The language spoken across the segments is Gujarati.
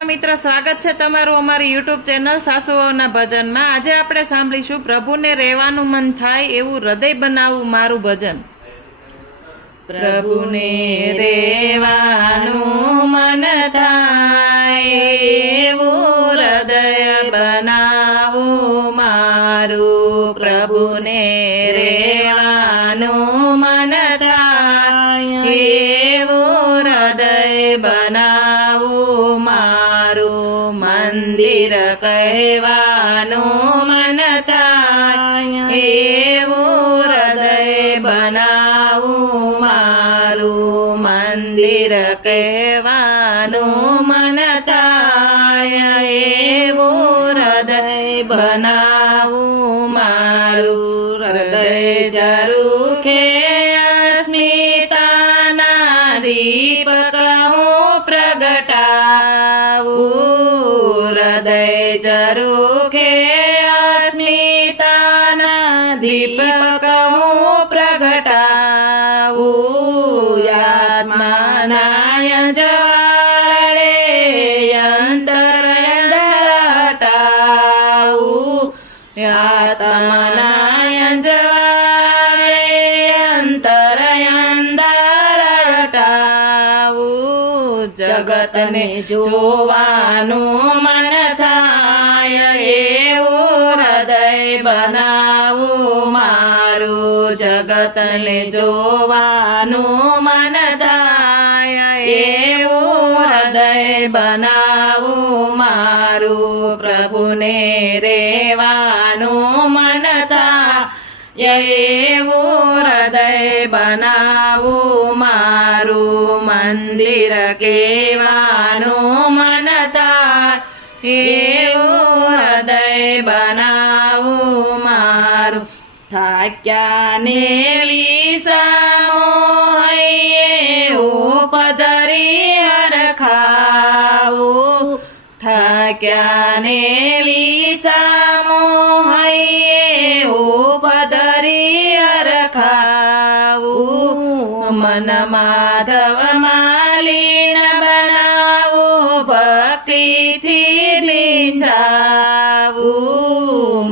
મિત્ર, સ્વાગત છે તમારું અમારી યુટ્યુબ ચેનલ સાસુઓના ભજનમાં। આજે આપણે સાંભળીશું પ્રભુને રહેવાનું મન થાય એવું હૃદય બનાવવું મારું ભજન। પ્રભુને રહેવાનું મન થાય એવું હૃદય બનાવવું મારું। પ્રભુને રહેવાનું મન થાય એવું હૃદય બનાવવું મારું। મંદિર કહેવાનું મન થાય એવું હૃદય બનાવવું મારું। મંદિર કહેવાનું મન થાય એવું હૃદય બનાવવું મારું। હૃદય ઝરૂખે અસ્મિતાના દીપક હું પ્રગટાવું। હૃદય ઝરૂખે અસ્મિતાના દીપક હું પ્રગટાવું। આત્માના જવાળે અંતર હટાવું। આત્માના જવાળે અંતર અંધાર હટાવું। જગતને જોવાનું મન થાય એવું હૃદય બનાવવું મારું। જગતને જોવાનું મન થાય એવું હૃદય બનાવવું મારું। પ્રભુને રહેવાનું મન થાય એવું હૃદય બનાવવું મારું। મંદિર કેવાનું મન થાય એવું હૃદય બનાવવું મારું। થાક્યા ને વિસામો હૈયે ઉપધરી હરખાવું। થાક્યા ને વિસામો હૈયે ઉપધરી હરખાવું। મન માધવ માલીન બનાવું ભક્તિથી બીંજાવું।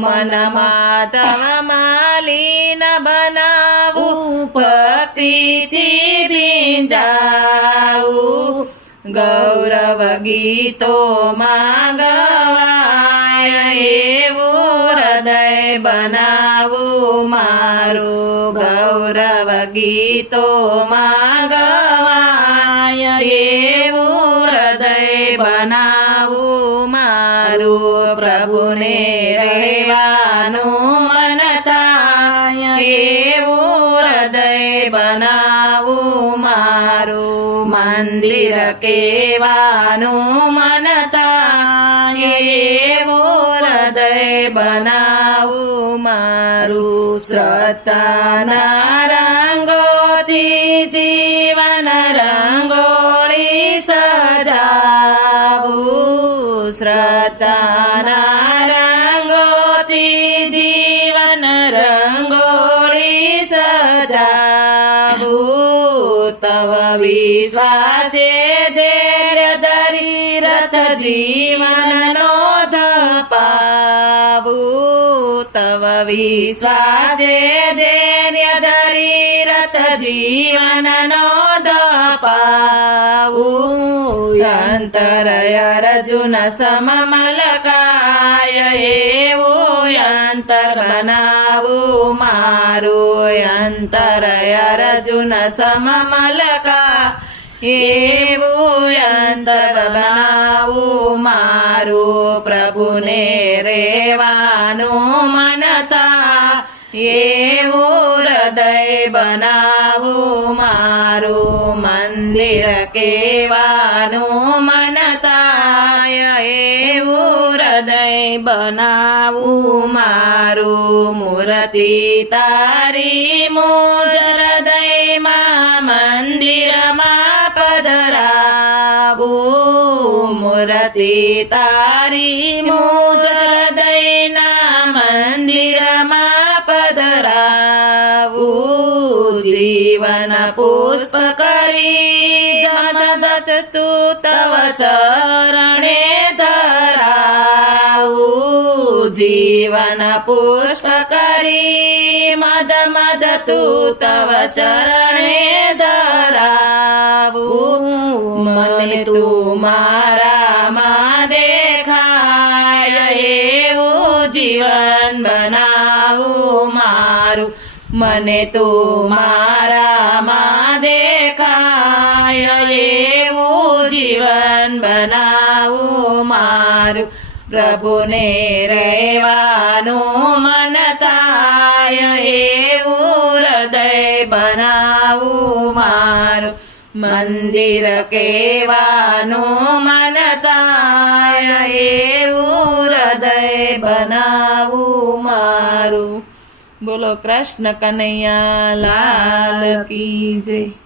મન માધવ માલીન બનાવું ભક્તિથી બીંજાવું। ગૌરવ ગીતોમાં ગવાય એવું હૃદય બનાવવું મારું। ગૌરવ ગીતોમાં ગવાય એવું હૃદય બનાવવું મારું। પ્રભુને રહેવાનું મન થાય એવું હૃદય બનાવવું મારું। મંદિર કેવાનું મન થાય એવું હૃદય બનાવવું મારું। શ્રદ્ધાના રંગોથી જીવન રંગોળી સજાવું। શ્રદ્ધાના રંગોથી જીવન રંગોળી સજાવું। તવ વિશ્વાસે ધૈર્ય ધરી રથ જીવનનો ધપાવું। તવ વિશ્વાસે ધૈર્ય ધરી રથ જીવનનો ધપાવું। અંતર અર્જુન સમ મલકાય એવું અંતર બનાવવું મારું। અંતર અર્જુન સમ મલકાય એવું અંતર બનાવવું મારું। પ્રભુને રહેવાનું મન થાય એવું હૃદય બનાવવું મારું। મંદિર કેવાનું મન થાય એવું હૃદય બનાવવું મારું। મૂર્તિ તારી મુજ હૃદયમાં મંદિરમાં પધરાવું। મૂર્તિ તારી મુજ હૃદયના મંદિરમાં પધરાવું। જીવન પુષ્પ કરી મદદ તું તવ શરણે જીવન પુષ્પ કરી મદ મદ તું તવ શરણે ધરાવું મને તું મારામાં દેખાય એવું જીવન બનાવું મારું મને તું મારામાં દેખાય એવું જીવન બનાવું મારું પ્રભુને રહેવાનું મન થાય એવું હૃદય બનાવું મારું મંદિર કેવાનું મન થાય એવું હૃદય બનાવું મારું. બોલો કૃષ્ણ કનૈયા લાલ કી જય.